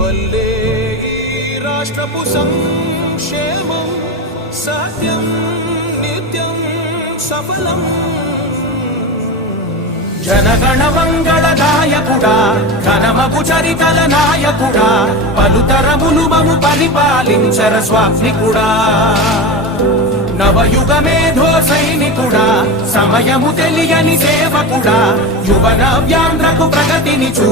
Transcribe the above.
వల్లే ఈ రాష్ట్రపు సంక్షేమం సత్యం నిత్యం సఫలం. జనగణ మంగళ గాయకుడా, ఘనమగు చరితల నాయకుడా, పలుతరములు మము పరిపాలించర స్వాప్నికుడా. నవయుగ మేధో సైనికుడా, సమయము తెలియని సేవకుడా, యువ నవ్యాంధ్రకు ప్రగతిని